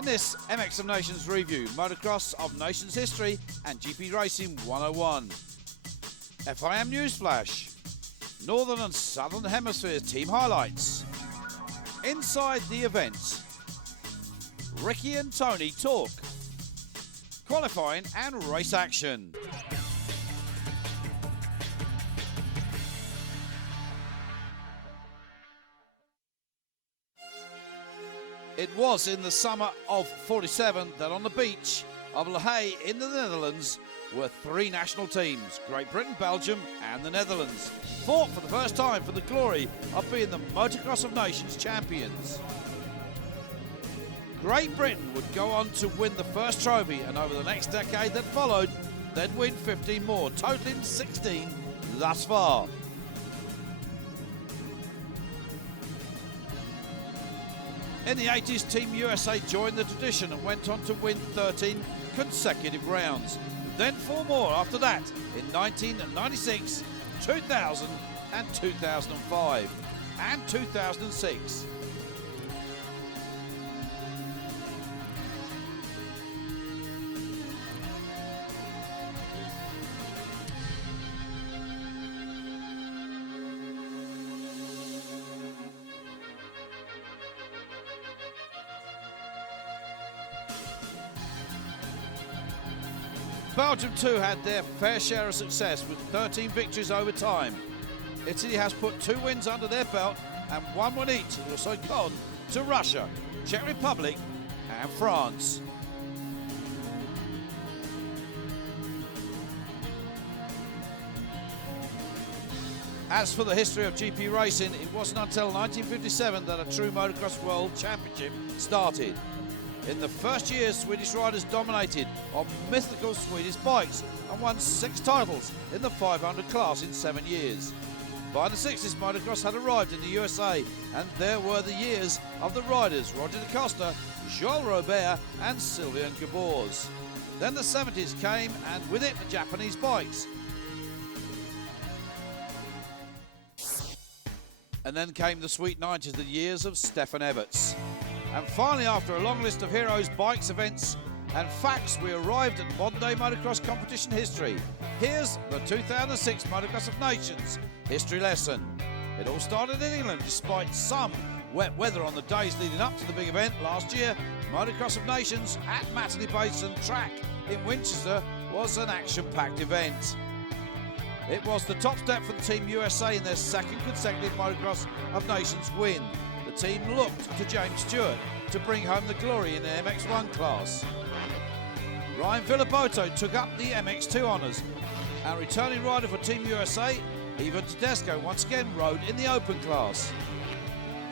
In this MX of Nations review, Motocross of Nations history and GP Racing 101. FIM Newsflash. Northern and Southern Hemisphere team highlights. Inside the event. Ricky and Tony talk. Qualifying and race action. It was in the summer of '47 that on the beach of La Haye in the Netherlands were three national teams, Great Britain, Belgium and the Netherlands, fought for the first time for the glory of being the Motocross of Nations champions. Great Britain would go on to win the first trophy, and over the next decade that followed, they'd win 15 more, totaling 16 thus far. In the 80s, Team USA joined the tradition and went on to win 13 consecutive rounds. Then 4 more after that in 1996, 2000 and 2005 and 2006. Belgium too had their fair share of success with 13 victories over time. Italy has put 2 wins under their belt and 1 win each has also gone to Russia, Czech Republic and France. As for the history of GP racing, it wasn't until 1957 that a true Motocross World Championship started. In the first year, Swedish riders dominated on mythical Swedish bikes and won 6 titles in the 500 class in 7 years. By the 60s, motocross had arrived in the USA, and there were the years of the riders Roger da Costa, Joël Robert and Sylvain Gabors. Then the 70s came, and with it the Japanese bikes. And then came the sweet 90s, the years of Stefan Everts. And finally, after a long list of heroes, bikes, events and facts, we arrived at modern day motocross competition history. Here's the 2006 Motocross of Nations history lesson. It all started in England. Despite some wet weather on the days leading up to the big event last year, Motocross of Nations at Matterley Basin Track in Winchester was an action-packed event. It was the top step for the Team USA in their second consecutive Motocross of Nations win. The team looked to James Stewart to bring home the glory in the MXoN class. Ryan Villopoto took up the MX2 honours, and returning rider for Team USA, Ivan Tedesco, once again rode in the open class.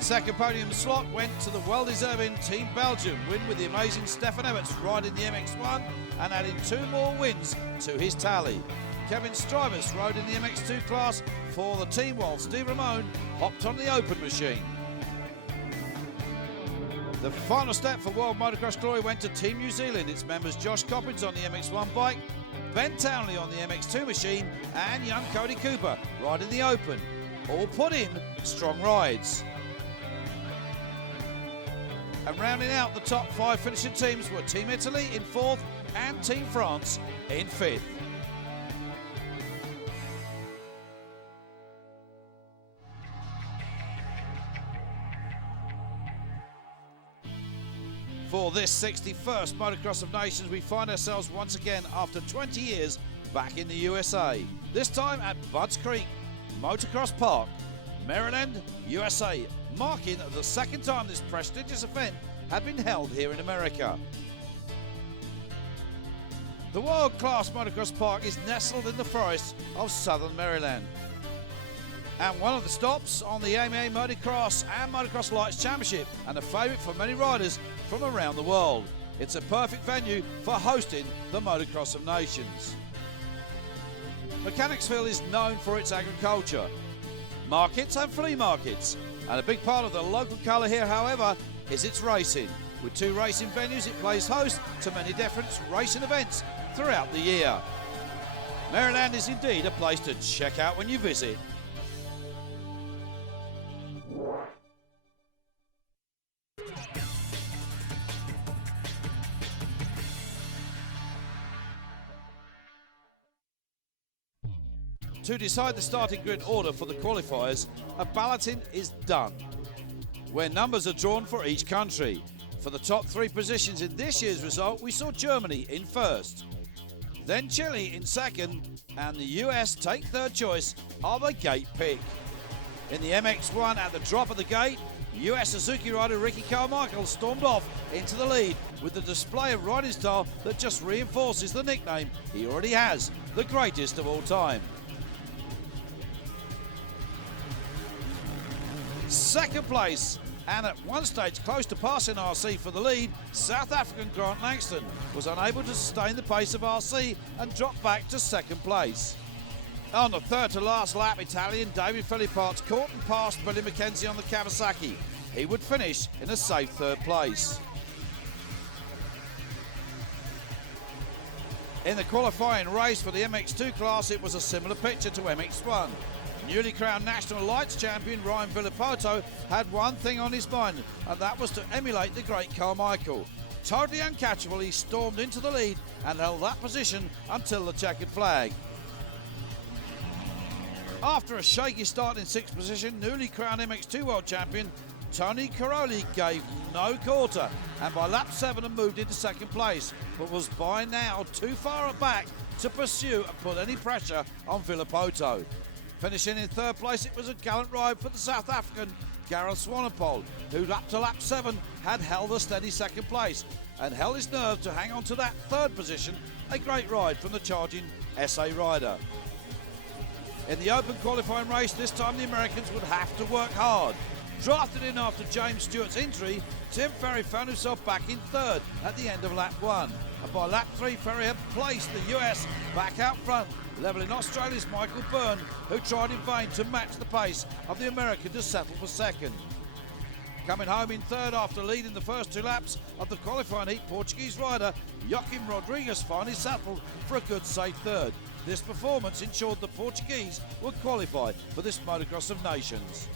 Second podium slot went to the well-deserving Team Belgium win with the amazing Stefan Everts riding the MX1 and adding 2 more wins to his tally. Kevin Strybus rode in the MX2 class for the team while Steve Ramone hopped on the open machine. The final step for World Motocross glory went to Team New Zealand, its members Josh Coppins on the MX1 bike, Ben Townley on the MX2 machine and young Cody Cooper riding the open. All put in strong rides. And rounding out the top 5 finishing teams were Team Italy in 4th and Team France in 5th. For this 61st Motocross of Nations, we find ourselves once again after 20 years back in the USA. This time at Budds Creek Motocross Park, Maryland, USA, marking the second time this prestigious event had been held here in America. The world-class Motocross Park is nestled in the forests of southern Maryland, and one of the stops on the AMA Motocross and Motocross Lights Championship, and a favourite for many riders from around the world. It's a perfect venue for hosting the Motocross of Nations. Mechanicsville is known for its agriculture, markets and flea markets, and a big part of the local colour here, however, is its racing. With 2 racing venues, it plays host to many different racing events throughout the year. Maryland is indeed a place to check out when you visit. To decide the starting grid order for the qualifiers, a balloting is done, where numbers are drawn for each country. For the top 3 positions in this year's result, we saw Germany in first, then Chile in second, and the US take third choice of a gate pick. In the MXoN, at the drop of the gate, US Suzuki rider Ricky Carmichael stormed off into the lead with a display of riding style that just reinforces the nickname he already has, the greatest of all time. Second place, and at one stage close to passing RC for the lead, South African Grant Langston was unable to sustain the pace of RC and dropped back to second place. On the third to last lap, Italian David Philipparts caught and passed Billy McKenzie on the Kawasaki. He would finish in a safe third place. In the qualifying race for the MX2 class, it was a similar picture to MX1. Newly crowned national lights champion Ryan Villopoto had one thing on his mind, and that was to emulate the great Carmichael. Totally uncatchable, he stormed into the lead and held that position until the checkered flag. After a shaky start in 6th position, newly crowned MX2 world champion Tony Caroli gave no quarter and by lap 7 had moved into second place, but was by now too far back to pursue and put any pressure on Villopoto. Finishing in third place, it was a gallant ride for the South African Gareth Swanepoel, who up to lap 7 had held a steady second place and held his nerve to hang on to that third position, a great ride from the charging SA rider. In the open qualifying race, this time the Americans would have to work hard. Drafted in after James Stewart's injury, Tim Ferry found himself back in third at the end of lap 1. And by lap 3, Ferry had placed the US back out front, levelling Australia's Michael Byrne, who tried in vain to match the pace of the American to settle for second. Coming home in third after leading the first 2 laps of the qualifying heat, Portuguese rider Joaquim Rodrigues finally settled for a good safe third. This performance ensured the Portuguese would qualify for this Motocross of Nations.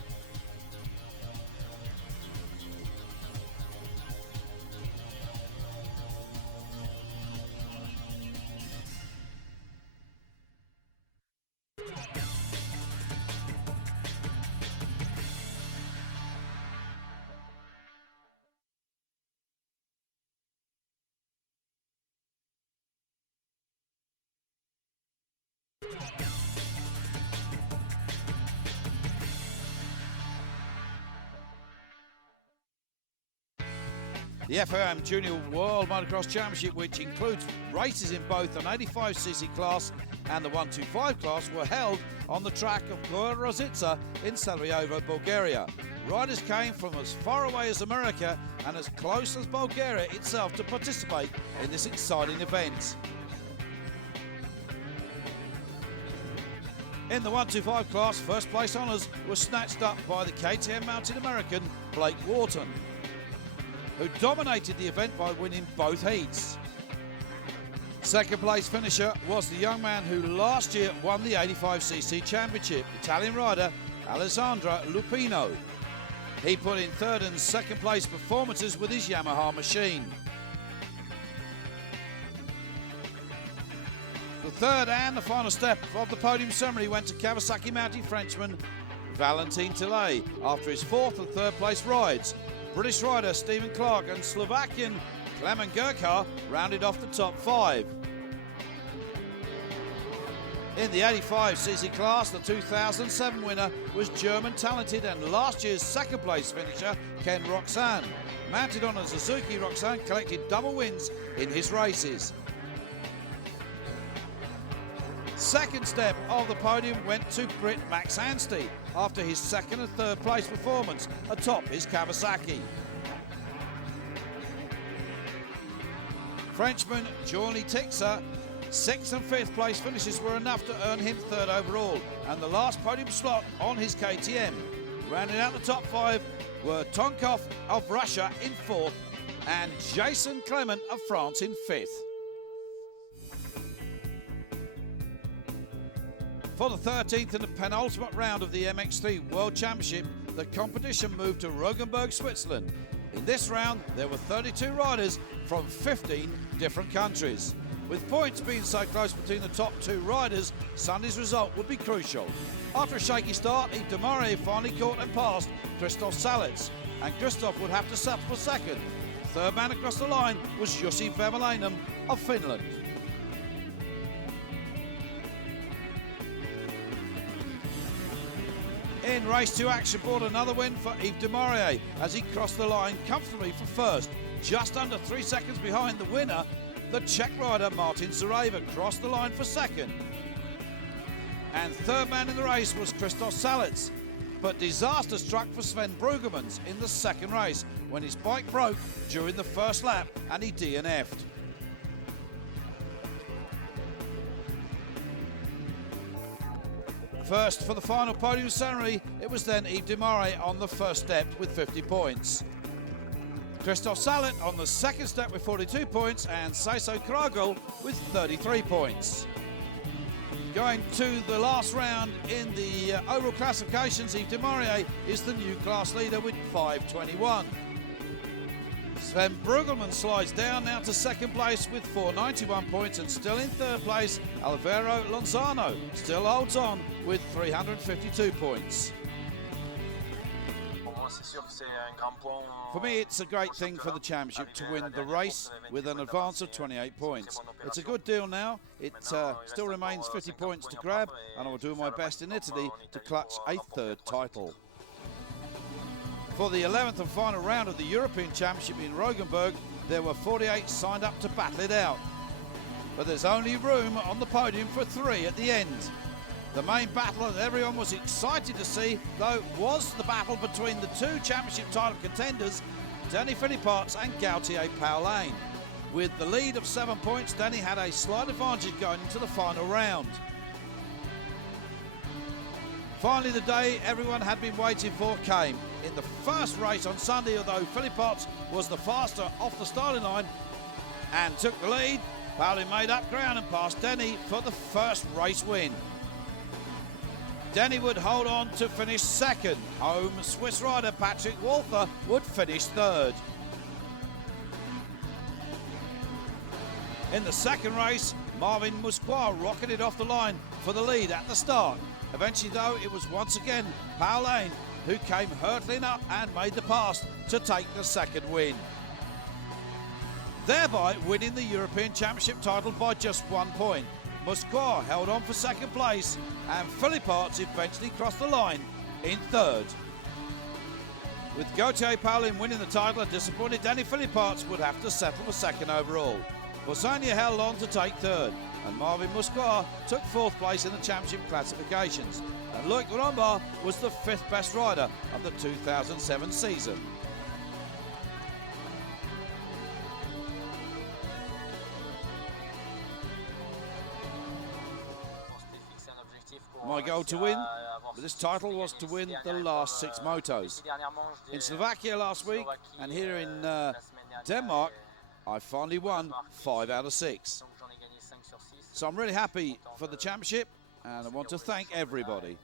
The FIM Junior World Motocross Championship, which includes races in both an 85cc class and the 125 class, were held on the track of Gora Rosica in Sarajevo, Bulgaria. Riders came from as far away as America and as close as Bulgaria itself to participate in this exciting event. In the 125 class, first place honours were snatched up by the KTM mounted American Blake Wharton, who dominated the event by winning both heats. Second place finisher was the young man who last year won the 85cc championship, Italian rider Alessandro Lupino. He put in third and second place performances with his Yamaha machine. The third and the final step of the podium ceremony went to Kawasaki mounted Frenchman Valentin Tillet after his fourth and third place rides. British rider Stephen Clark and Slovakian Klemen Gurkar rounded off the top 5. In the 85cc class, the 2007 winner was German talented and last year's second place finisher Ken Roxanne. Mounted on a Suzuki, Roxanne collected double wins in his races. Second step of the podium went to Brit Max Anstey after his second and third place performance atop his Kawasaki. Frenchman Johnny Tixa, 6th and 5th place finishes were enough to earn him third overall, and the last podium slot on his KTM. Rounding out the top 5 were Tonkov of Russia in 4th and Jason Clement of France in 5th. For the 13th and the penultimate round of the MX3 World Championship, the competition moved to Rogenburg, Switzerland. In this round, there were 32 riders from 15 different countries, With points being so close between the top two riders, Sunday's result would be crucial. After a shaky start, Yves de Maurier finally caught and passed Christoph Salets, and Christoph would have to settle for second. Third man across the line was Jussi Vemalainen of Finland. In race 2 action brought another win for Yves de Maurier as he crossed the line comfortably for first. Just under 3 seconds behind the winner, the Czech rider Martin Zareva crossed the line for second. And third man in the race was Christoph Salets. But disaster struck for Sven Brueggemans in the second race when his bike broke during the first lap and he DNF'd. First for the final podium ceremony, it was then Yves de Maurier on the first step with 50 points. Christoph Salet on the second step with 42 points and Seiso Kragel with 33 points. Going to the last round in the overall classifications, Yves de Maurier is the new class leader with 521. Sven Brueggemann slides down now to second place with 491 points, and still in third place, Alvaro Lozano still holds on with 352 points. For me, it's a great thing for the championship to win the race with an advance of 28 points. It's a good deal now. It still remains 50 points to grab, and I will do my best in Italy to clutch a third title. For the 11th and final round of the European Championship in Rogenburg, there were 48 signed up to battle it out. But there's only room on the podium for 3 at the end. The main battle that everyone was excited to see, though, was the battle between the two championship title contenders, Danny Philipparts and Gautier Paulain. With the lead of 7 points, Danny had a slight advantage going into the final round. Finally, the day everyone had been waiting for came. In the first race on Sunday, although Philipparts was the faster off the starting line and took the lead, Paulain made up ground and passed Denny for the first race win. Denny would hold on to finish second. Home Swiss rider Patrick Walther would finish third. In the second race, Marvin Musquin rocketed off the line for the lead at the start. Eventually, though, it was once again Paulain who came hurtling up and made the pass to take the second win, thereby winning the European Championship title by just 1 point. Musquin held on for second place, and Philipparts eventually crossed the line in third. With Gautier Paulain winning the title, a disappointed Danny Philipparts would have to settle for second overall. Bosania held on to take third, and Marvin Musquin took fourth place in the championship classifications. And Loic Rombard was the 5th best rider of the 2007 season. My goal to win this title was to win the last 6 motos. In Slovakia last week and here in Denmark, I finally won 5 out of 6. So I'm really happy for the championship, and I want to thank everybody.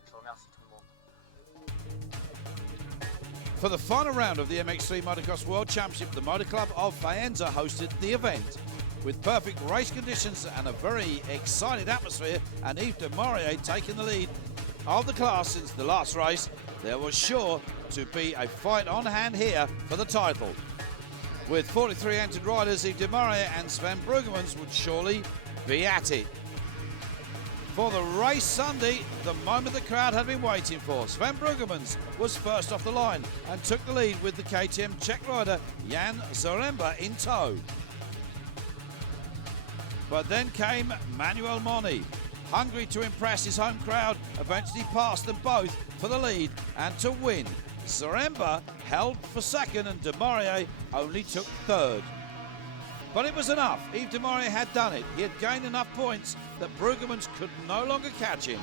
For the final round of the MX3 Motocross World Championship, the Motor Club of Faenza hosted the event. With perfect race conditions and a very excited atmosphere, and Yves de Maurier taking the lead of the class since the last race, there was sure to be a fight on hand here for the title. With 43 entered riders, Yves de Maurier and Sven Brueggemans would surely be at it. For the race Sunday, the moment the crowd had been waiting for, Sven Brueggemans was first off the line and took the lead with the KTM Czech rider Jan Zaremba in tow. But then came Manuel Moni, hungry to impress his home crowd, eventually passed them both for the lead and to win. Zaremba held for second and de Maurier only took third. But it was enough. Yves de Maurier had done it. He had gained enough points that Brueggemans could no longer catch him.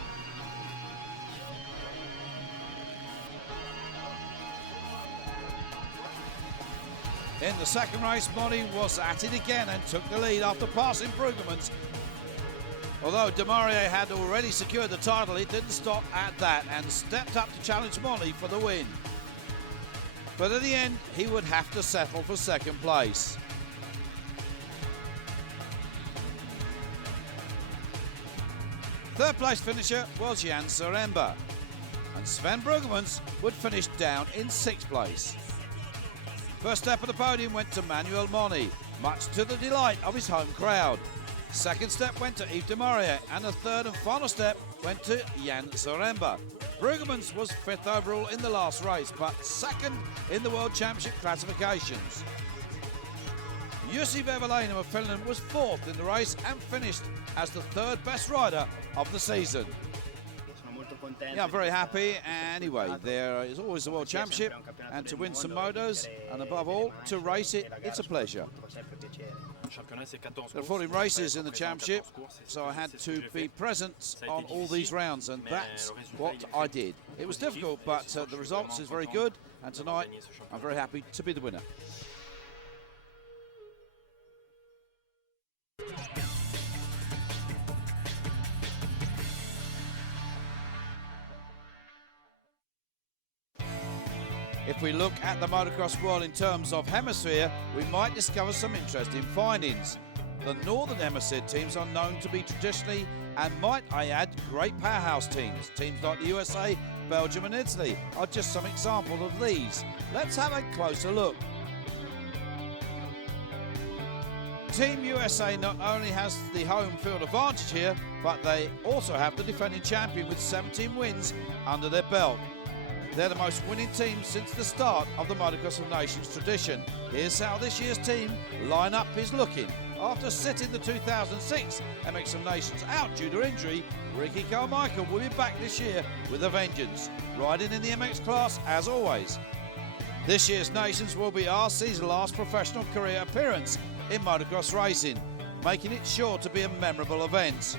In the second race, Moni was at it again and took the lead after passing Brueggemans. Although de Maurier had already secured the title, he didn't stop at that and stepped up to challenge Moni for the win. But at the end, he would have to settle for second place. Third place finisher was Jan Zaremba, and Sven Bruggemans would finish down in 6th place. First step of the podium went to Manuel Moni, much to the delight of his home crowd. Second step went to Yves de Maria, and the third and final step went to Jan Zaremba. Bruggemans was 5th overall in the last race, but 2nd in the World Championship classifications. Jussi Vehviläinen of Finland was 4th in the race and finished as the 3rd best rider of the season. Yeah, I'm very happy. Anyway, there is always the World Championship, and to win some motos, and above all, to race it, it's a pleasure. There are 14 races in the championship, so I had to be present on all these rounds, and that's what I did. It was difficult, but the results is very good, and tonight I'm very happy to be the winner. If we look at the motocross world in terms of hemisphere, we might discover some interesting findings. The Northern Hemisphere teams are known to be traditionally, and might I add, great powerhouse teams. Teams like the USA, Belgium and Italy are just some examples of these. Let's have a closer look. Team USA not only has the home field advantage here, but they also have the defending champion with 17 wins under their belt. They're the most winning team since the start of the Motocross of Nations tradition. Here's how this year's team lineup is looking. After sitting the 2006 MX of Nations out due to injury, Ricky Carmichael will be back this year with a vengeance, riding in the MX class as always. This year's Nations will be RC's last professional career appearance in motocross racing, making it sure to be a memorable event.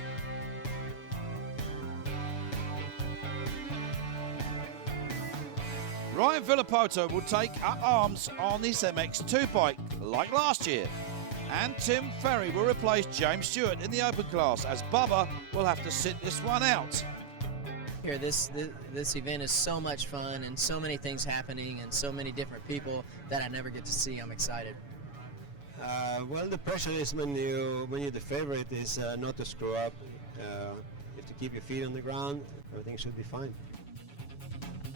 Ryan Villapoto will take up arms on his MX2 bike, like last year. And Tim Ferry will replace James Stewart in the open class, as Bubba will have to sit this one out. Here, this event is so much fun and so many things happening and so many different people that I never get to see. I'm excited. Well, the pressure is when you're the favorite is not to screw up. You have to keep your feet on the ground. Everything should be fine.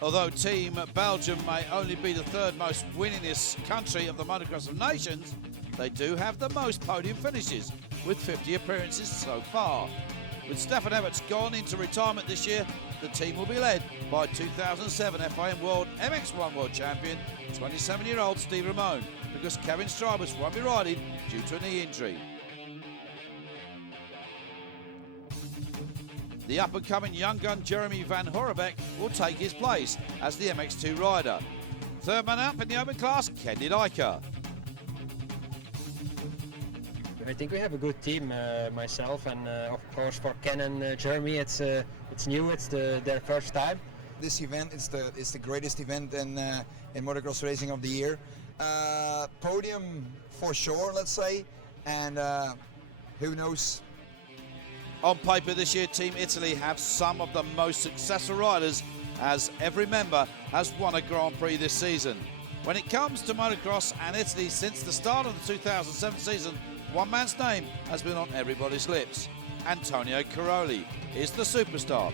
Although Team Belgium may only be the 3rd most winningest country of the Motocross of Nations, they do have the most podium finishes, with 50 appearances so far. With Stefan Everts gone into retirement this year, the team will be led by 2007 FIM World MXoN World Champion, 27-year-old Steve Ramone, because Kevin Strybus won't be riding due to a knee injury. The up-and-coming young gun Jeremy Van Horebeck will take his place as the MX2 rider. Third man up in the open class, Kenny Dyker. I think we have a good team, myself and of course for Ken and Jeremy, it's new, it's their first time. This event is the greatest event in motocross racing of the year. Podium for sure, let's say, and who knows. On paper this year, Team Italy have some of the most successful riders, as every member has won a Grand Prix this season. When it comes to motocross and Italy, since the start of the 2007 season, one man's name has been on everybody's lips. Antonio Caroli is the superstar.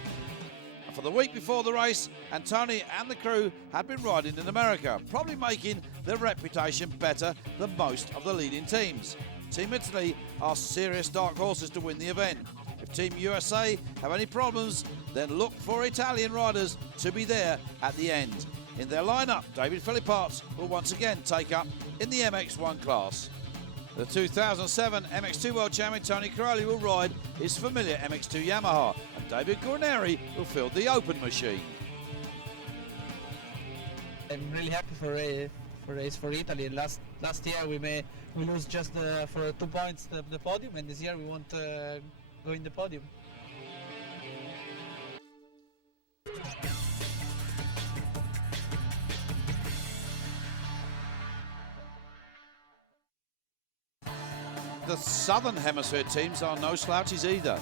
And for the week before the race, Antonio and the crew had been riding in America, probably making their reputation better than most of the leading teams. Team Italy are serious dark horses to win the event. If Team USA have any problems, then look for Italian riders to be there at the end. In their lineup, David Philipparts will once again take up in the MX1 class. The 2007 MX2 World Champion Tony Caroli will ride his familiar MX2 Yamaha, and David Guarneri will field the open machine. I'm really happy for race for Italy. Last year we lose just for 2 points the podium, and this year we want to go in the podium. The Southern Hemisphere teams are no slouches either.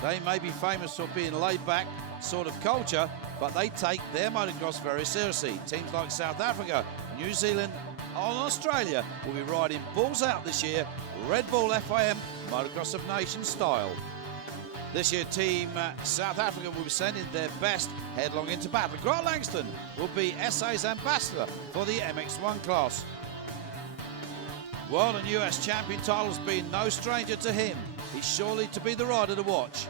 They may be famous for being laid-back sort of culture, but they take their motocross very seriously. Teams like South Africa, New Zealand and Australia will be riding balls out this year, Red Bull FIM Motocross of Nations style. This year, Team South Africa will be sending their best headlong into battle. Grant Langston will be SA's ambassador for the MXoN class. World and US champion titles being no stranger to him. He's surely to be the rider to watch.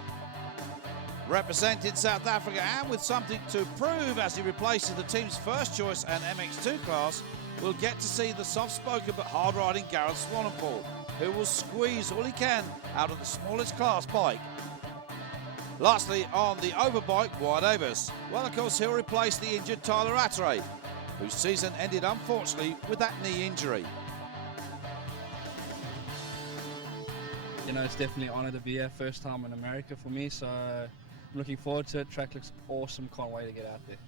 Representing South Africa and with something to prove as he replaces the team's first choice and MX2 class, we'll get to see the soft-spoken but hard-riding Gareth Swanepoel, who will squeeze all he can out of the smallest class bike. Lastly, on the overbike, Wyatt Davis. Well, of course, he'll replace the injured Tyler Atteray, whose season ended unfortunately with that knee injury. You know, it's definitely an honor to be here. First time in America for me, so I'm looking forward to it. Track looks awesome. Can't wait to get out there.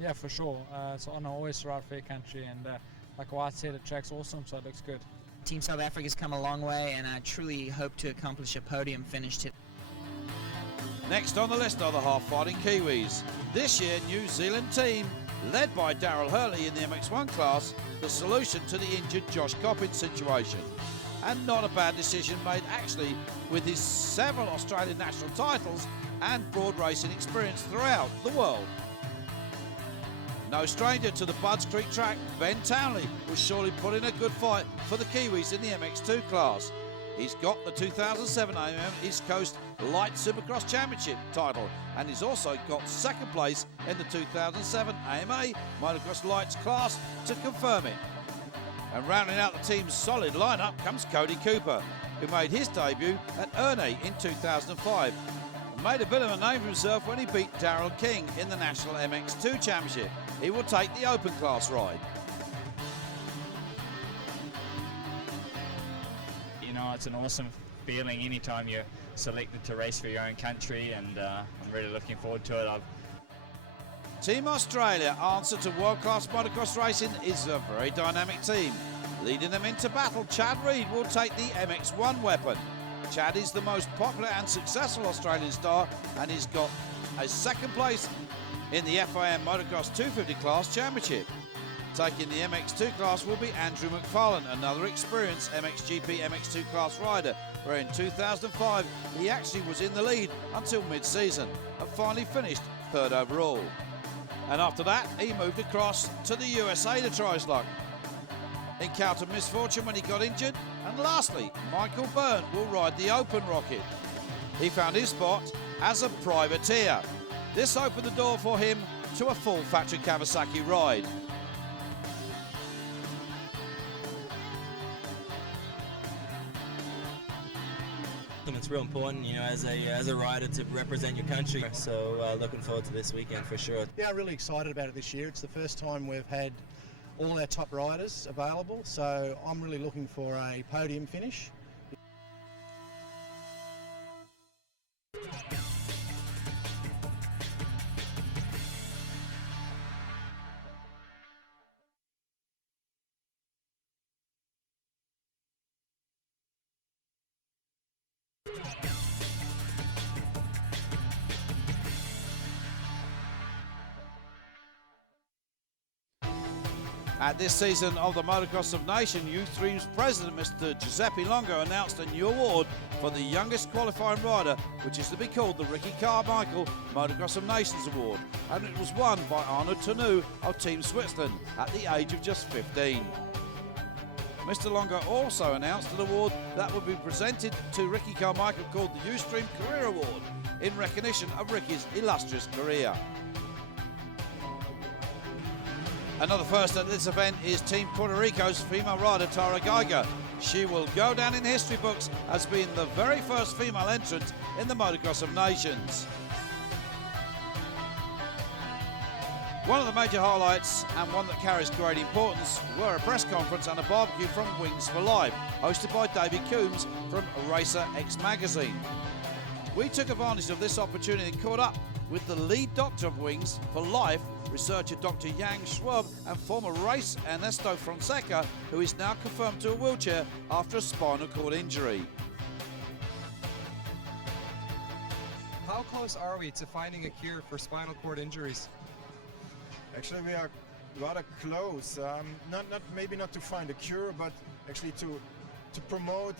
Yeah, for sure. It's an honor always to ride fair country, and like Wyatt said, the track's awesome, so it looks good. Team South Africa's come a long way, and I truly hope to accomplish a podium finish today. Next on the list are the half-fighting Kiwis. This year, New Zealand team, led by Daryl Hurley in the MX1 class, the solution to the injured Josh Coppins situation. And not a bad decision made actually, with his several Australian national titles and broad racing experience throughout the world. No stranger to the Budds Creek track, Ben Townley will surely put in a good fight for the Kiwis in the MX2 class. He's got the 2007 AMM East Coast Light Supercross Championship title, and he's also got second place in the 2007 AMA Motocross Lights class to confirm it. And rounding out the team's solid lineup comes Cody Cooper, who made his debut at Erney in 2005 and made a bit of a name for himself when he beat Darrell King in the National MX2 Championship. He will take the open class ride. You know, it's an awesome feeling anytime you're selected to race for your own country, and I'm really looking forward to it. Team Australia, answer to world-class motocross racing, is a very dynamic team. Leading them into battle, Chad Reed will take the MX1 weapon. Chad is the most popular and successful Australian star, and he's got a second place in the FIM Motocross 250 class championship. Taking the MX2 class will be Andrew McFarlane, another experienced MXGP MX2 class rider, where in 2005 he actually was in the lead until mid-season and finally finished third overall. And after that, he moved across to the USA to try his luck. Encountered misfortune when he got injured. And lastly, Michael Byrne will ride the open rocket. He found his spot as a privateer. This opened the door for him to a full factory Kawasaki ride. It's real important, you know, as a rider to represent your country. So looking forward to this weekend for sure. Yeah, really excited about it this year. It's the first time we've had all our top riders available, so I'm really looking for a podium finish. At this season of the Motocross of Nations, Youth Dreams President Mr. Giuseppe Longo announced a new award for the youngest qualifying rider, which is to be called the Ricky Carmichael Motocross of Nations Award, and it was won by Arnaud Tournou of Team Switzerland at the age of just 15. Mr. Longo also announced an award that would be presented to Ricky Carmichael called the Ustream Career Award in recognition of Ricky's illustrious career. Another first at this event is Team Puerto Rico's female rider Tara Geiger. She will go down in history books as being the very first female entrant in the Motocross of Nations. One of the major highlights, and one that carries great importance, were a press conference and a barbecue from Wings for Life, hosted by David Coombs from Racer X magazine. We took advantage of this opportunity and caught up with the lead doctor of Wings for Life, researcher Dr. Yang Schwab, and former race Ernesto Fonseca, who is now confirmed to a wheelchair after a spinal cord injury. How close are we to finding a cure for spinal cord injuries? Actually, we are rather close. Maybe not to find a cure, but actually to promote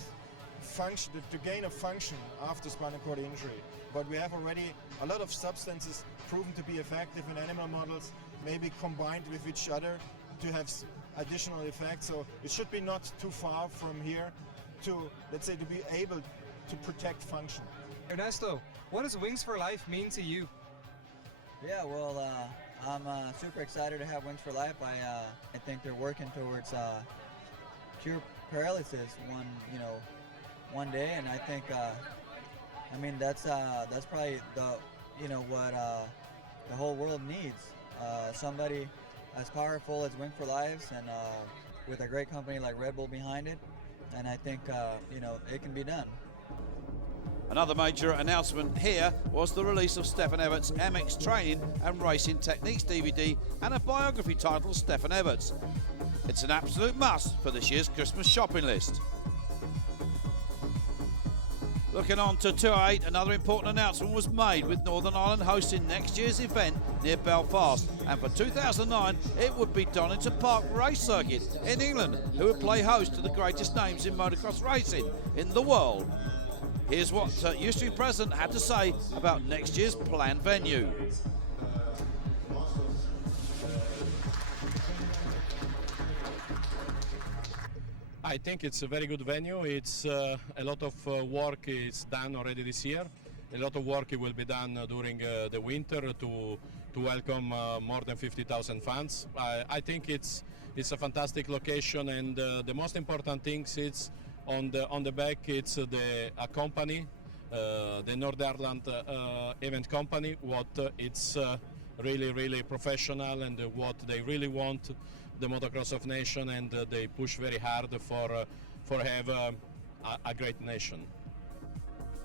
function, to gain a function after spinal cord injury. But we have already a lot of substances proven to be effective in animal models, maybe combined with each other to have additional effects. So it should be not too far from here to, let's say, to be able to protect function. Ernesto, what does Wings for Life mean to you? Yeah, well, I'm super excited to have Wings for Life. I think they're working towards cure paralysis one day, and I think that's probably what the whole world needs. Somebody as powerful as Wings for Life, and with a great company like Red Bull behind it, and I think it can be done. Another major announcement here was the release of Stefan Everts' MX Training and Racing Techniques DVD and a biography titled Stefan Everts. It's an absolute must for this year's Christmas shopping list. Looking on to Tour 8, another important announcement was made with Northern Ireland hosting next year's event near Belfast, and for 2009 it would be Donington Park Race Circuit in England, who would play host to the greatest names in motocross racing in the world. Here's what Eustry President had to say about next year's planned venue. I think it's a very good venue. It's a lot of work is done already this year. A lot of work will be done during the winter to welcome more than 50,000 fans. I think it's a fantastic location, and the most important thing is on the back it's a company, the North Ireland event company. What it's really professional, and what they really want the Motocross of Nations, and they push very hard for have a great nation.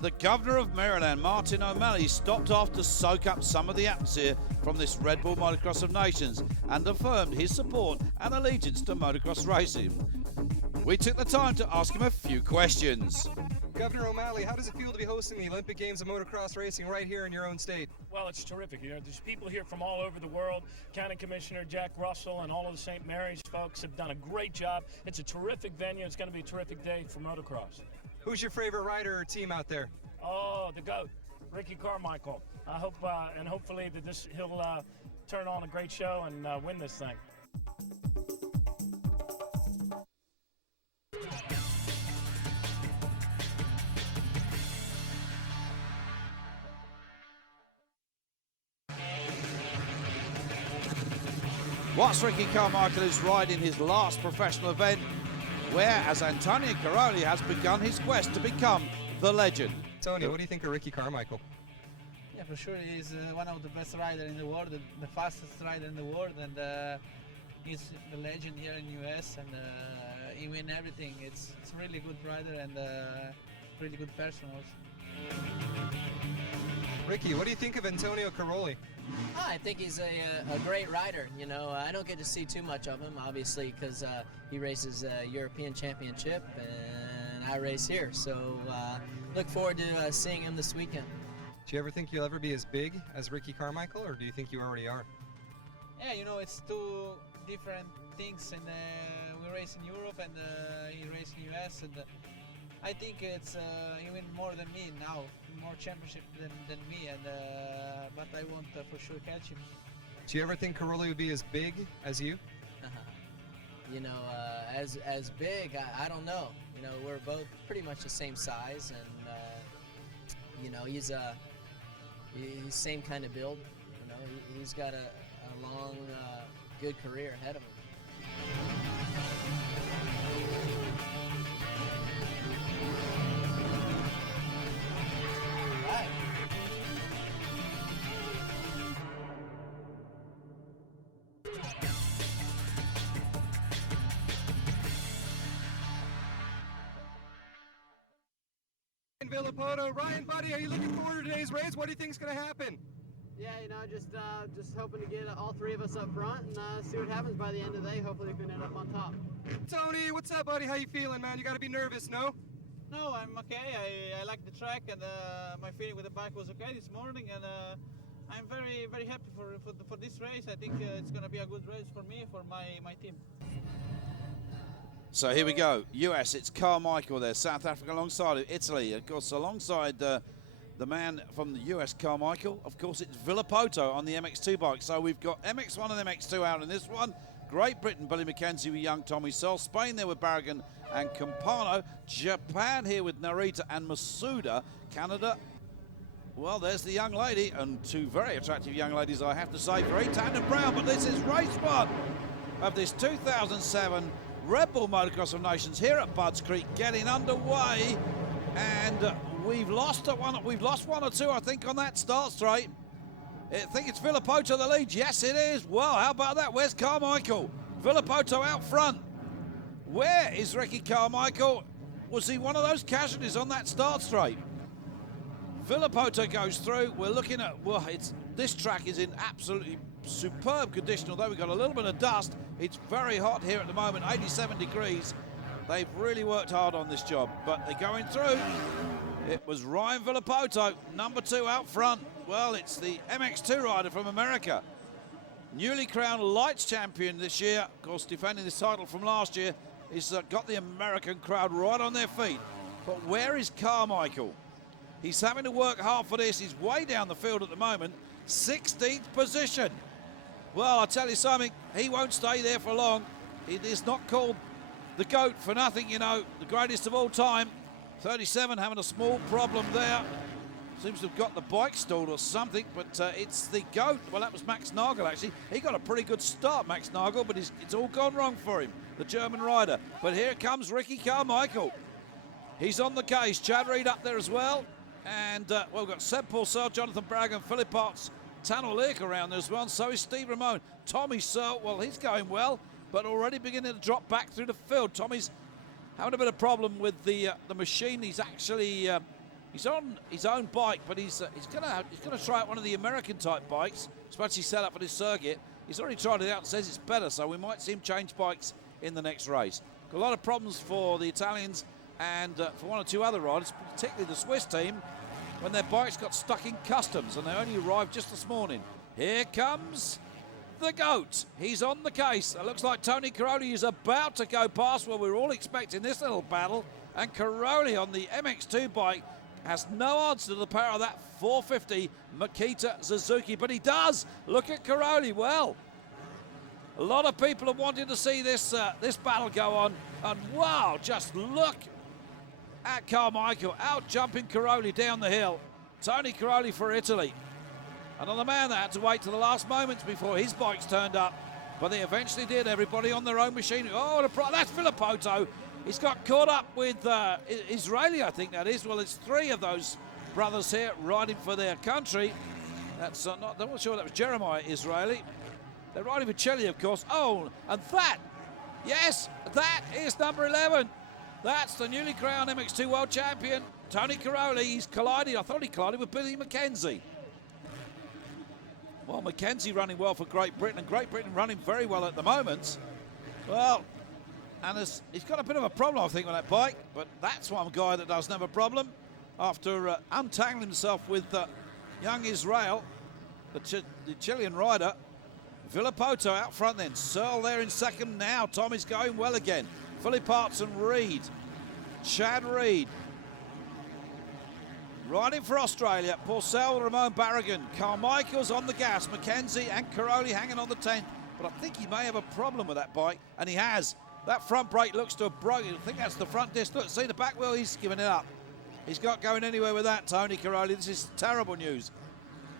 The Governor of Maryland, Martin O'Malley, stopped off to soak up some of the atmosphere from this Red Bull Motocross of Nations and affirmed his support and allegiance to motocross racing. We took the time to ask him a few questions. Governor O'Malley, how does it feel to be hosting the Olympic Games of motocross racing right here in your own state? Well, it's terrific. There's people here from all over the world. County Commissioner Jack Russell and all of the St. Mary's folks have done a great job. It's a terrific venue. It's going to be a terrific day for motocross. Who's your favorite rider or team out there? Oh, the GOAT, Ricky Carmichael. I hope, and hopefully that he'll turn on a great show and win this thing. Whilst Ricky Carmichael is riding his last professional event, where as Antonio Caroli has begun his quest to become the legend. Tony, what do you think of Ricky Carmichael? Yeah, for sure, he's one of the best riders in the world, the fastest rider in the world, and he's the legend here in US, and he wins everything. It's a really good rider and really good person also. Ricky, what do you think of Antonio Caroli? I think he's a great rider. I don't get to see too much of him, obviously, because he races European Championship and I race here. So look forward to seeing him this weekend. Do you ever think you'll ever be as big as Ricky Carmichael, or do you think you already are? Yeah, it's two different things, and we race in Europe and he races in US, and I think it's he win more than me now, more championship than me, and but I want for sure catch him. Do you ever think Caroli would be as big as you? As big, I don't know. We're both pretty much the same size, and he's same kind of build. He's got a long, good career ahead of him. Villapoto, Ryan, buddy, are you looking forward to today's race? What do you think is going to happen? Yeah, just hoping to get all three of us up front and see what happens by the end of the day. Hopefully we can end up on top. Tony, what's up, buddy? How you feeling, man? You got to be nervous, no? No, I'm okay. I like the track, and my feeling with the bike was okay this morning, and I'm very happy for this race. I think it's going to be a good race for me, for my team. So here we go. US, it's Carmichael there. South Africa alongside it. Italy, of course, alongside the man from the US, Carmichael. Of course, it's Villapoto on the MX2 bike. So we've got MX1 and MX2 out in this one. Great Britain, Billy McKenzie with young Tommy Searle. Spain there with Barragan and Campano. Japan here with Narita and Masuda. Canada, well, there's the young lady, and two very attractive young ladies, I have to say, for Tan and Brown. But this is race one of this 2007 Red Bull Motocross of Nations here at Budds Creek, getting underway, and we've lost one or two, I think, on that start straight. I think it's Villapoto the lead. Yes, it is. Well, how about that? Where's Carmichael? Villapoto out front. Where is Ricky Carmichael? Was he one of those casualties on that start straight? Villapoto goes through. We're looking at, well, this track is in absolutely superb condition, although we've got a little bit of dust. It's very hot here at the moment, 87 degrees. They've really worked hard on this job, but they're going through. It was Ryan Villapoto, number 2 out front. Well, it's the MX2 rider from America. Newly crowned Lights champion this year, of course, defending this title from last year. He's got the American crowd right on their feet. But where is Carmichael? He's having to work hard for this. He's way down the field at the moment, 16th position. Well, I'll tell you something, he won't stay there for long. It is not called the GOAT for nothing, you know, the greatest of all time. 37 having a small problem there. Seems to have got the bike stalled or something, but it's the GOAT. Well, that was Max Nagel, actually. He got a pretty good start, Max Nagel, but it's all gone wrong for him, the German rider. But here comes Ricky Carmichael. He's on the case. Chad Reed up there as well. And, well, we've got Seb Purcell, Jonathan Bragg, and Philip Potts, Tanner Leek around there as well. And so is Steve Ramone. Tommy Searle, well, he's going well, but already beginning to drop back through the field. Tommy's having a bit of problem with the machine. He's actually he's on his own bike, but he's gonna try out one of the American type bikes, especially set up for this circuit. He's already tried it out and says it's better, so we might see him change bikes in the next race. Got a lot of problems for the Italians and for one or two other riders, particularly the Swiss team, when their bikes got stuck in customs and they only arrived just this morning. Here comes the GOAT. He's on the case. It looks like Tony Caroli is about to go past where we're all expecting this little battle. And Caroli on the MX2 bike has no answer to the power of that 450 Makita Suzuki, but he does. Look at Caroli. Well, a lot of people have wanted to see this battle go on, and wow, just look at Carmichael out jumping Caroli down the hill. Tony Caroli for Italy. Another man that had to wait to the last moments before his bikes turned up, but they eventually did. Everybody on their own machine. Oh, that's Villapoto. He's got caught up with Israeli, I think that is. Well, it's 3 of those brothers here riding for their country. That's I'm not sure that was Jeremiah Israeli. They're riding for Chile, of course. Oh, and that, yes, that is number 11. That's the newly crowned MX2 World Champion, Tony Caroli. He's collided. I thought he collided with Billy McKenzie. Well, McKenzie running well for Great Britain, and Great Britain running very well at the moment. Well, and he's got a bit of a problem, I think, with that bike, but that's one guy that doesn't have a problem. After untangling himself with young Israel, the Chilean rider, Villapoto out front then. Searle there in second now. Tommy's going well again. Philip Potts and Reed. Chad Reed. Riding for Australia, Purcell, Ramon Barragan. Carmichael's on the gas. McKenzie and Caroli hanging on the 10th. But I think he may have a problem with that bike, and he has. That front brake looks to have broken. I think that's the front disc. Look, see the back wheel, he's giving it up. He's not going anywhere with that, Tony Caroli. This is terrible news.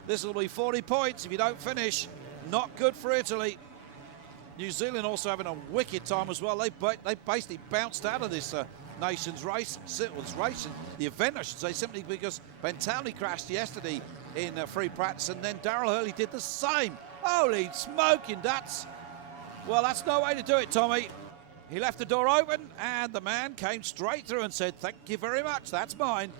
This will be 40 points if you don't finish. Not good for Italy. New Zealand also having a wicked time as well. They basically bounced out of this Nations race, the event I should say, simply because Bentowny crashed yesterday in free practice, and then Darrell Hurley did the same. Holy smoking, that's no way to do it, Tommy. He left the door open and the man came straight through and said, thank you very much, that's mine.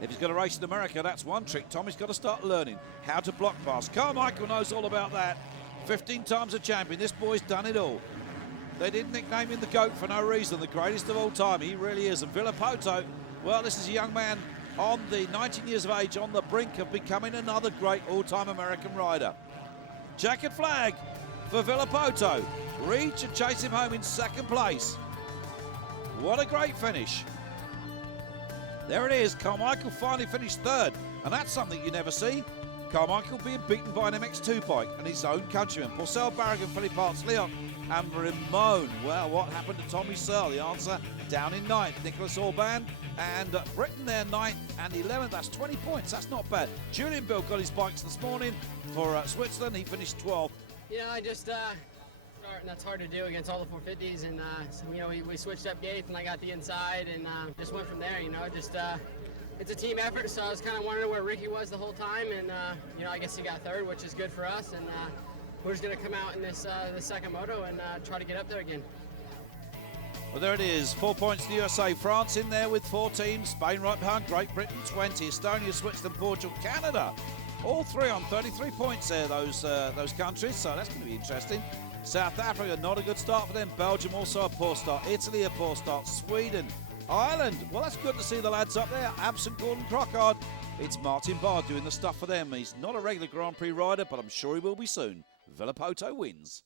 If he's going to race in America, that's one trick Tommy's got to start learning, how to block pass. Carmichael knows all about that. 15 times a champion, this boy's done it all. They didn't nickname him the GOAT for no reason, the greatest of all time. He really is. And Villapoto, well, this is a young man on the 19 years of age, on the brink of becoming another great all-time American rider. Checkered flag for Villapoto. Reed should chase him home in second place. What a great finish. There it is. Carmichael finally finished third, and that's something you never see. Carmichael being beaten by an MX2 bike and his own countrymen. Porcel, Barragan, Philippe Arts, Leon and Ramon. Well, what happened to Tommy Searle? The answer, down in 9th. Nicholas Orban and Britain there 9th and 11th. That's 20 points. That's not bad. Julian Bill got his bikes this morning for Switzerland. He finished 12th. Yeah, I just and that's hard to do against all the 450s, and so, you know, we switched up gates and I got the inside and just went from there. You know, just it's a team effort, so I was kind of wondering where Ricky was the whole time, and you know, I guess he got third, which is good for us, and we're just going to come out in this second moto and try to get up there again. Well, there it is. 4 points to the USA. France in there with 14. Spain right behind. Great Britain 20. Estonia, Switzerland, Portugal, Canada. All three on 33 points there, those countries. So that's going to be interesting. South Africa, not a good start for them. Belgium also a poor start. Italy a poor start. Sweden, Ireland. Well, that's good to see the lads up there. Absent Gordon Crockard. It's Martin Barr doing the stuff for them. He's not a regular Grand Prix rider, but I'm sure he will be soon. Villapoto wins.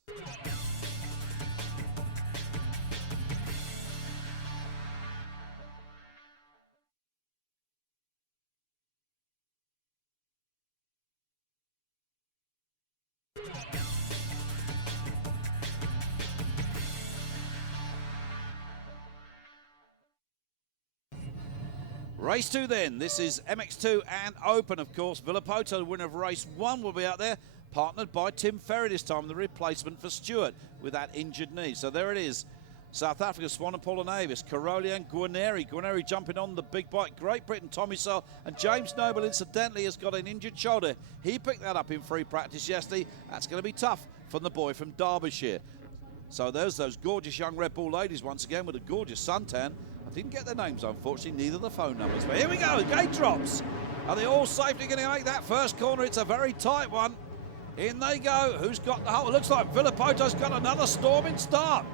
Race 2 then. This is MX2 and Open, of course. Villapoto, the winner of race 1, will be out there, partnered by Tim Ferry this time, the replacement for Stewart with that injured knee. So there it is. South Africa, Swan and Paula Navis, Caroli and Guarneri. Guarneri jumping on the big bike. Great Britain, Tommy Searle, and James Noble, incidentally, has got an injured shoulder. He picked that up in free practice yesterday. That's going to be tough for the boy from Derbyshire. So there's those gorgeous young Red Bull ladies once again with a gorgeous suntan. I didn't get their names, unfortunately, neither the phone numbers. But here we go, gate drops. Are they all safely going to make that first corner? It's a very tight one. In they go. Who's got the hole? It looks like Villapoto's got another storming start.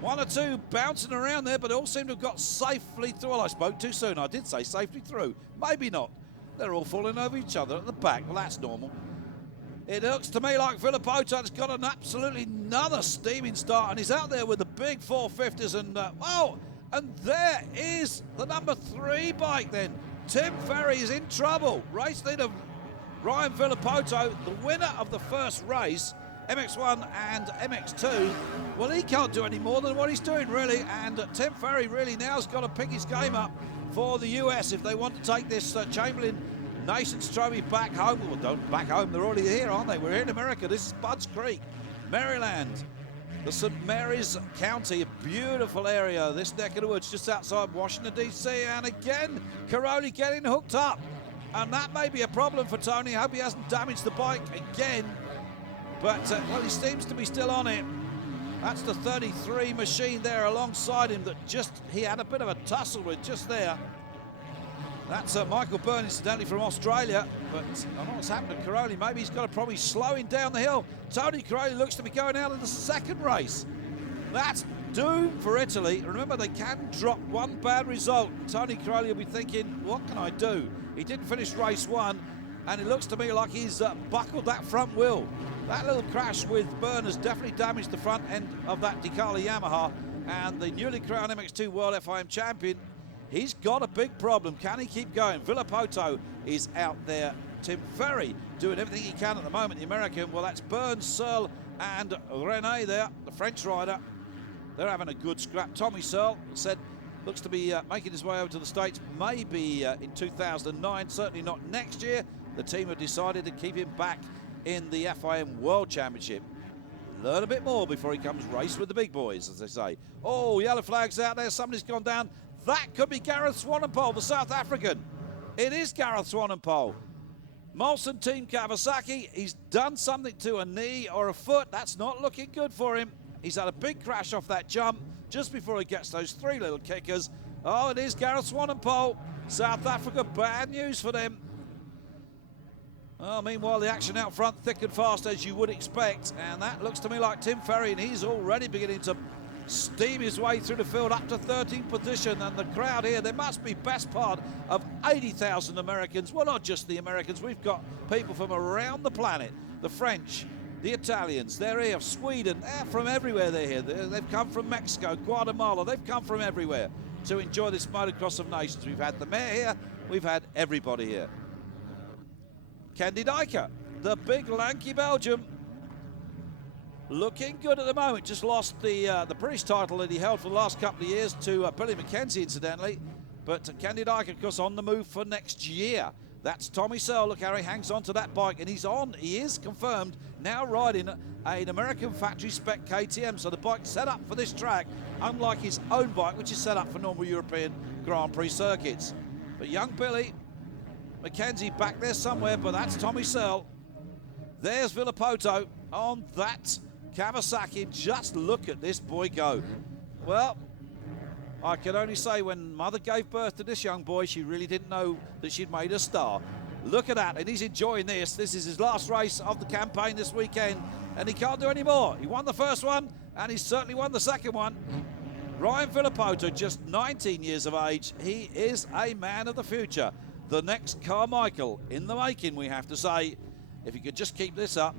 One or two bouncing around there, but they all seem to have got safely through. Well, I spoke too soon. I did say safely through. Maybe not. They're all falling over each other at the back. Well, that's normal. It looks to me like Villapoto's got an absolutely another steaming start, and he's out there with the big 450s. And and there is the number 3 bike then. Tim Ferry is in trouble. Race leader Ryan Villapoto, the winner of the first race, MX1 and MX2. Well, he can't do any more than what he's doing, really. And Tim Ferry really now has got to pick his game up for the US if they want to take this Chamberlain Nations Trophy back home. Well, don't back home. They're already here, aren't they? We're here in America. This is Budds Creek, Maryland. The St. Mary's County, a beautiful area, this neck of the woods, just outside Washington, D.C. And again, Caroli getting hooked up. And that may be a problem for Tony. I hope he hasn't damaged the bike again. But, well, he seems to be still on it. That's the 33 machine there alongside him that he had a bit of a tussle with just there. That's Michael Byrne, incidentally, from Australia. But I don't know what's happened to Caroli. Maybe he's got a problem. He's slowing down the hill. Tony Caroli looks to be going out in the second race. That's doom for Italy. Remember, they can drop one bad result. Tony Caroli will be thinking, what can I do? He didn't finish race 1, and it looks to me like he's buckled that front wheel. That little crash with Byrne has definitely damaged the front end of that Decali Yamaha. And the newly crowned MX2 World FIM champion, he's got a big problem. Can he keep going? Villapoto is out there. Tim Ferry doing everything he can at the moment. The American, well, that's Byrne, Searle, and René there, the French rider. They're having a good scrap. Tommy Searle said looks to be making his way over to the States, maybe in 2009, certainly not next year. The team have decided to keep him back in the FIM World Championship. Learn a bit more before he comes race with the big boys, as they say. Oh, yellow flags out there. Somebody's gone down. That could be Gareth Swanepoel, the South African. It is Gareth Swanepoel. Molson Team Kawasaki, he's done something to a knee or a foot. That's not looking good for him. He's had a big crash off that jump just before he gets those 3 little kickers. Oh, it is Gareth Swanepoel. South Africa, bad news for them. Well, meanwhile, the action out front thick and fast, as you would expect. And that looks to me like Tim Ferry, and he's already beginning to steam his way through the field up to 13th position. And the crowd here, there must be best part of 80,000 Americans. Well, not just the Americans. We've got people from around the planet. The French, The Italians, they're here. Sweden, they're from everywhere. They're here. They've come from Mexico, Guatemala. They've come from everywhere to enjoy this Motocross of Nations. We've had the mayor here. We've had everybody here. Candy Dyker, the big lanky Belgium, looking good at the moment. Just lost the British title that he held for the last couple of years to Billy McKenzie, incidentally. But Candy Dyker, of course, on the move for next year. That's Tommy Searle. Look how he hangs on to that bike, and he is confirmed now riding an American factory spec KTM. So the bike's set up for this track, unlike his own bike, which is set up for normal European Grand Prix circuits. But young Billy McKenzie back there somewhere, but that's Tommy Searle. There's Villapoto on that Kawasaki. Just look at this boy go. Well, I can only say when mother gave birth to this young boy, she really didn't know that she'd made a star. Look at that, and he's enjoying this. This is his last race of the campaign this weekend, and he can't do any more. He won the first one, and he certainly won the second one. Ryan Villapoto, just 19 years of age. He is a man of the future. The next Carmichael in the making, we have to say. If he could just keep this up.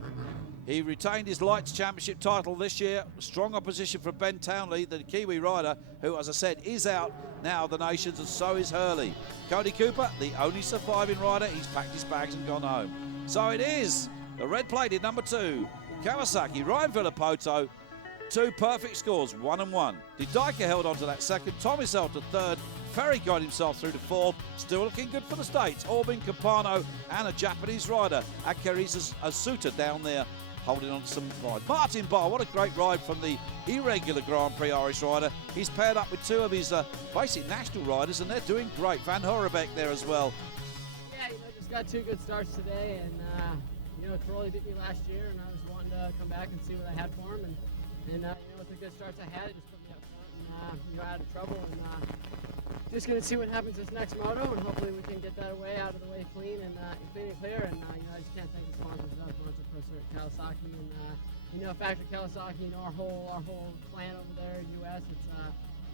He retained his Lights Championship title this year. Strong opposition from Ben Townley, the Kiwi rider, who, as I said, is out now of the Nations, and so is Hurley. Cody Cooper, the only surviving rider, he's packed his bags and gone home. So it is the red-plated number 2, Kawasaki, Ryan Villapoto, 2 perfect scores, 1 and 1. De Dyker held on to that second, Tommy Searle to third, Ferry got himself through to fourth, still looking good for the States. Orbin Campano and a Japanese rider, Akariza Asuta down there, holding on to some ride. Martin Barr, what a great ride from the irregular Grand Prix Irish rider. He's paired up with 2 of his basic national riders, and they're doing great. Van Horebeck there as well. Yeah, just got 2 good starts today, and Caroli beat me last year, and I was wanting to come back and see what I had for him, and with the good starts I had, it just put me up front and out of trouble, and just gonna see what happens this next moto, and hopefully we can get that away out of the way clean and clear. And I just can't thank the sponsors enough, Motocross, Kawasaki, and Factory Kawasaki. Our whole clan over there in US. It's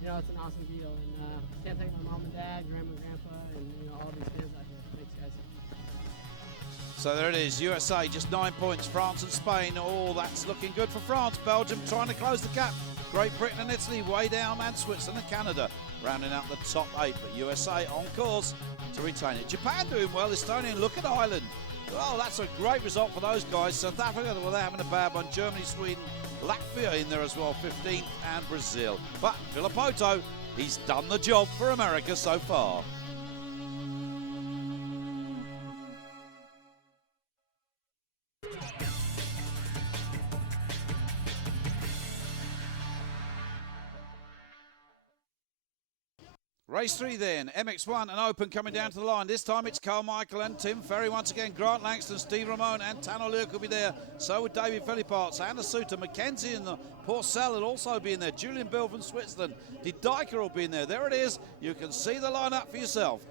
an awesome deal, and can't thank my mom and dad, grandma, grandpa, and all these fans out here. Thanks, guys. So there it is, USA just 9 points, France and Spain. Oh, that's looking good for France. Belgium trying to close the gap. Great Britain and Italy way down, and Switzerland and Canada rounding out the top 8. But USA on course to retain it. Japan doing well, Estonia, look at Ireland. Well, that's a great result for those guys. South Africa, well, they're having a bad one. Germany, Sweden, Latvia in there as well, 15th, and Brazil. But Villapoto, he's done the job for America so far. Race 3 then, MXoN and Open coming down to the line. This time it's Carmichael and Tim Ferry once again. Grant Langston, Steve Ramone and Tano Luke will be there. So would David Philipparts, Anna Suter, McKenzie and the Porcel will also be in there. Julian Bill from Switzerland. De Dyker will be in there. There it is. You can see the lineup for yourself.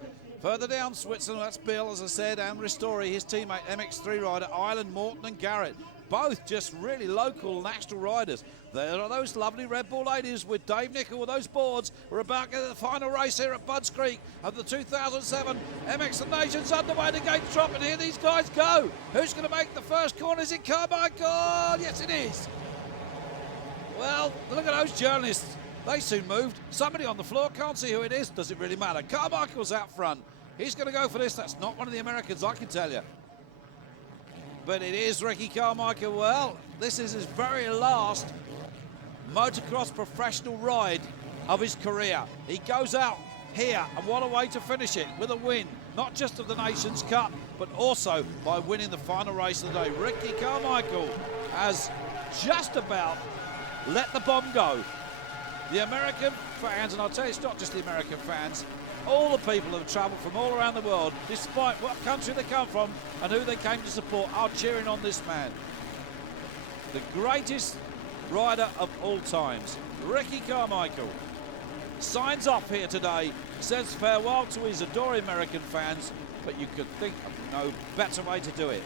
Further down Switzerland, that's Bill, as I said, and Ristori, his teammate, MX3 rider, Ireland, Morton and Garrett. Both just really local national riders. There are those lovely Red Bull ladies with Dave Nicol with those boards. We're about to get to the final race here at Budds Creek of the 2007 MX of Nations underway. The gates drop, and here these guys go. Who's going to make the first corner? Is it Carmichael? Yes, it is. Well, look at those journalists. They soon moved. Somebody on the floor can't see who it is. Does it really matter? Carmichael's out front. He's going to go for this. That's not one of the Americans, I can tell you. But it is Ricky Carmichael. Well, this is his very last motocross professional ride of his career. He goes out here, and what a way to finish it, with a win, not just of the Nations Cup, but also by winning the final race of the day. Ricky Carmichael has just about let the bomb go. The American fans, and I'll tell you, it's not just the American fans, all the people that have travelled from all around the world, despite what country they come from and who they came to support, are cheering on this man. The greatest rider of all times, Ricky Carmichael, signs off here today, says farewell to his adoring American fans, but you could think of no better way to do it.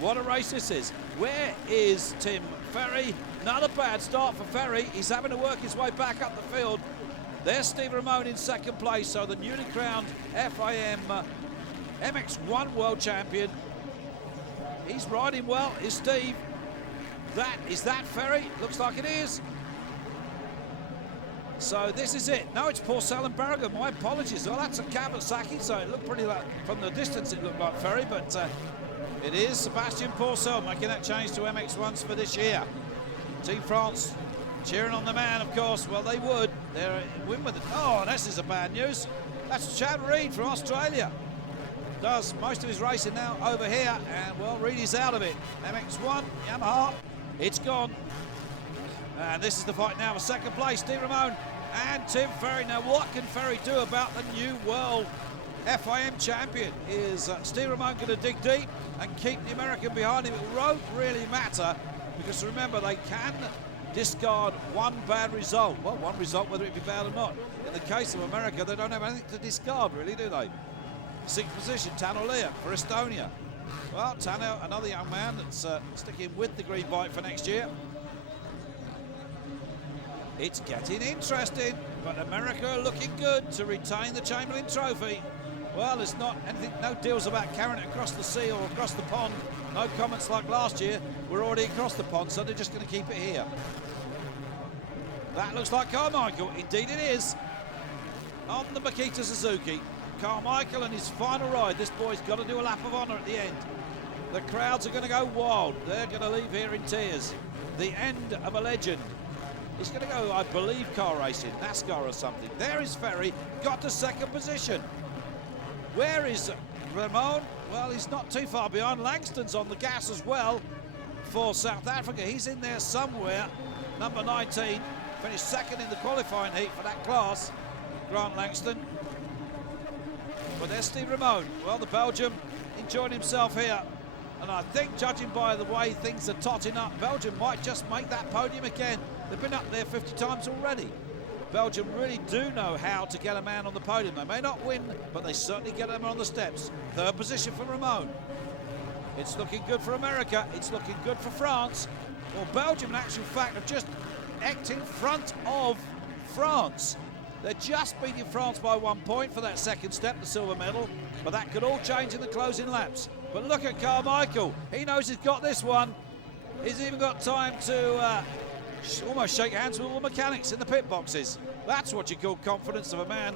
What a race this is. Where is Tim Ferry? Not a bad start for Ferry. He's having to work his way back up the field. There's Steve Ramone in second place, so the newly crowned FIM MX1 world champion. He's riding well, is Steve. Is that Ferry? Looks like it is. So this is it. No, it's Porcel and Berrigan. My apologies. Well, that's a Kawasaki, so it looked pretty like, from the distance it looked like Ferry, but it is Sebastian Porcel making that change to MX1s for this year. Team France cheering on the man, of course. Well, they would. They're win with it. Oh, this is a bad news. That's Chad Reed from Australia. Does most of his racing now over here, and well, Reed is out of it. MX1, Yamaha, it's gone. And this is the fight now for second place. Steve Ramon and Tim Ferry. Now, what can Ferry do about the new world FIM champion? Is Steve Ramon going to dig deep and keep the American behind him? It won't really matter, because remember, they can discard one bad result. Well, one result, whether it be bad or not. In the case of America, they don't have anything to discard, really, do they? Sixth position, Tano Leah for Estonia. Well, Tano, another young man that's sticking with the green bike for next year. It's getting interesting, but America are looking good to retain the Chamberlain Trophy. Well, there's not anything, no deals about carrying it across the sea or across the pond. No comments like last year. We're already across the pond, so they're just going to keep it here. That looks like Carmichael. Indeed it is. On the Makita Suzuki. Carmichael and his final ride. This boy's got to do a lap of honour at the end. The crowds are going to go wild. They're going to leave here in tears. The end of a legend. He's going to go, I believe, car racing, NASCAR or something. There is Ferry, got to second position. Where is Ramon? Well, he's not too far behind. Langston's on the gas as well for South Africa. He's in there somewhere. Number 19, finished second in the qualifying heat for that class, Grant Langston. But there's Steve Ramon. Well, the Belgian enjoying himself here. And I think, judging by the way things are totting up, Belgium might just make that podium again. They've been up there 50 times already. Belgium really do know how to get a man on the podium. They may not win, but they certainly get them on the steps. Third position for Ramon. It's looking good for America. It's looking good for France. Well, Belgium, in actual fact, have just eked in front of France. They're just beating France by 1 point for that second step, the silver medal. But that could all change in the closing laps. But look at Carmichael. He knows he's got this one. He's even got time to almost shake hands with all the mechanics in the pit boxes. That's what you call confidence of a man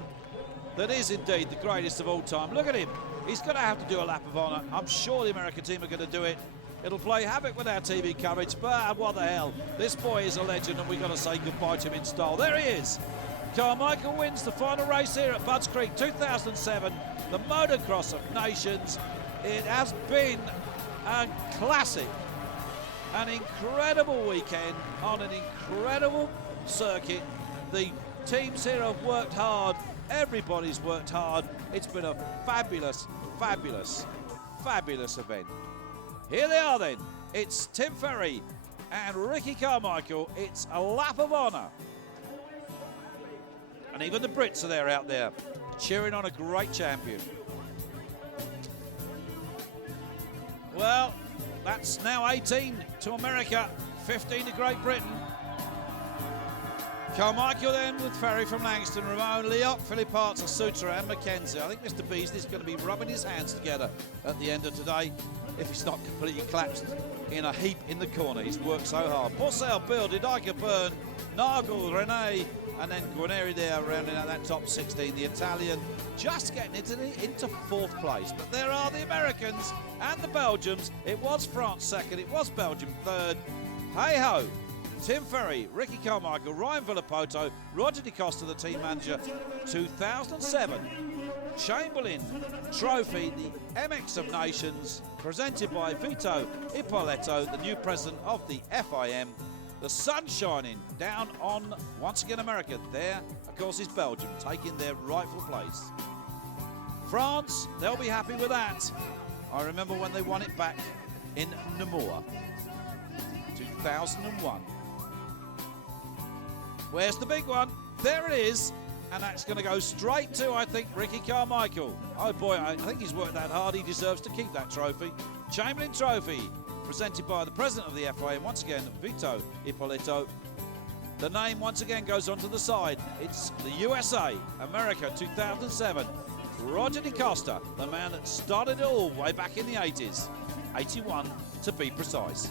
that is indeed the greatest of all time. Look at him. He's going to have to do a lap of honour. I'm sure the American team are going to do it. It'll play havoc with our TV coverage, but what the hell. This boy is a legend, and we've got to say goodbye to him in style. There he is. Carmichael wins the final race here at Budds Creek 2007, the Motocross of Nations. It has been a classic, an incredible weekend on an incredible circuit. The teams here have worked hard. Everybody's worked hard. It's been a fabulous, fabulous, fabulous event. Here they are then. It's Tim Ferry and Ricky Carmichael. It's a lap of honour. And even the Brits are there out there, cheering on a great champion. Well, that's now 18 to America, 15 to Great Britain. Carmichael then with Ferry from Langston, Ramon, Leoc, Philip Arts, Sutra and Mackenzie. I think Mr. Beasley's going to be rubbing his hands together at the end of today, if he's not completely collapsed in a heap in the corner. He's worked so hard. Porcel, Bill, Didica, Byrne, Nagel, Rene, and then Guarneri there rounding out that top 16. The Italian just getting into fourth place. But there are the Americans and the Belgians. It was France second, it was Belgium third. Hey-ho. Tim Ferry, Ricky Carmichael, Ryan Villapoto, Roger Di Costa, the team manager. 2007 Chamberlain Trophy, the MX of Nations, presented by Vito Ippolito, the new president of the FIM. The sun shining down on, once again, America. There, of course, is Belgium, taking their rightful place. France, they'll be happy with that. I remember when they won it back in Namur, 2001. Where's the big one? There it is. And that's going to go straight to, I think, Ricky Carmichael. Oh boy, I think he's worked that hard. He deserves to keep that trophy. Chamberlain Trophy, presented by the president of the FIM, once again, Vito Ippolito. The name once again goes onto the side. It's the USA, America 2007. Roger Di Costa, the man that started it all way back in the 80s. 81 to be precise.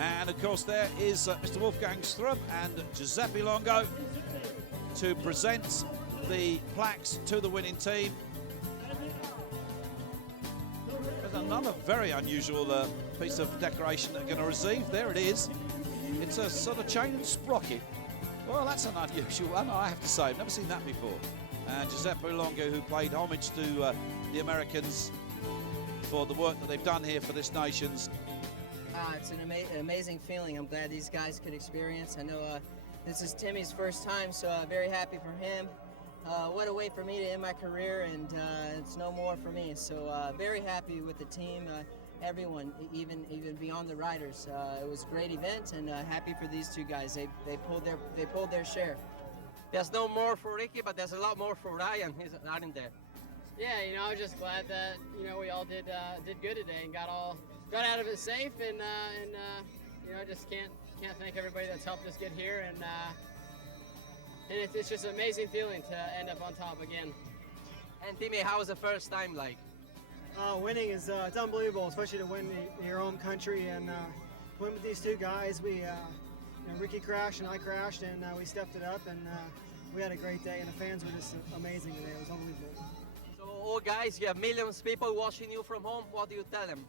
And of course there is Mr. Wolfgang Strubb and Giuseppe Longo to present the plaques to the winning team. There's another very unusual piece of decoration they're going to receive. There it is. It's a sort of chain and sprocket. Well, that's an unusual one, I have to say. I've never seen that before. Giuseppe Longo, who paid homage to the Americans for the work that they've done here for this nation's. It's an amazing feeling. I'm glad these guys could experience. I know this is Timmy's first time, so very happy for him. What a way for me to end my career, and it's no more for me. So very happy with the team, everyone, even beyond the riders. It was a great event, and happy for these two guys. They pulled their share. There's no more for Ricky, but there's a lot more for Ryan. He's not in there. Yeah, you know, I was just glad that we all did good today and got out of it safe, and you know, just can't thank everybody that's helped us get here, and it's just an amazing feeling to end up on top again. And Timmy, how was the first time like? Winning is it's unbelievable, especially to win in your own country, and win with these two guys. We, Ricky crashed and I crashed, and we stepped it up, and we had a great day, and the fans were just amazing today. It was unbelievable. So, all guys, you have millions of people watching you from home. What do you tell them?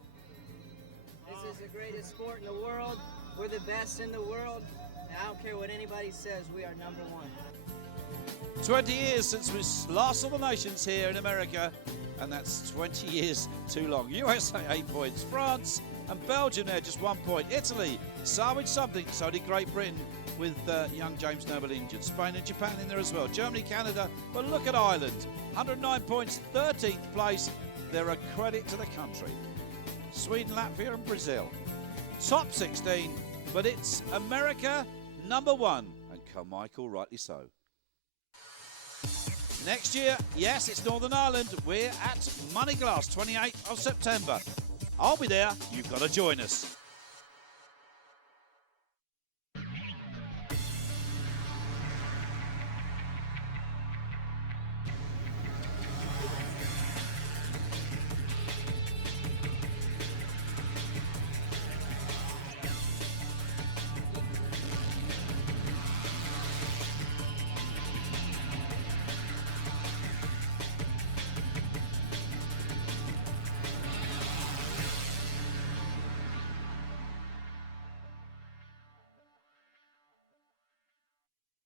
This is the greatest sport in the world. We're the best in the world. And I don't care what anybody says, we are number one. 20 years since we last saw the nations here in America, and that's 20 years too long. USA 8 points, France and Belgium there just 1 point. Italy salvaged something, so did Great Britain with young James Noble injured. Spain and Japan in there as well. Germany, Canada, but look at Ireland. 109 points, 13th place. They're a credit to the country. Sweden, Latvia and Brazil. Top 16, but it's America #1, and Carmichael rightly so. Next year, yes, it's Northern Ireland. We're at Moneyglass, 28th of September. I'll be there. You've got to join us.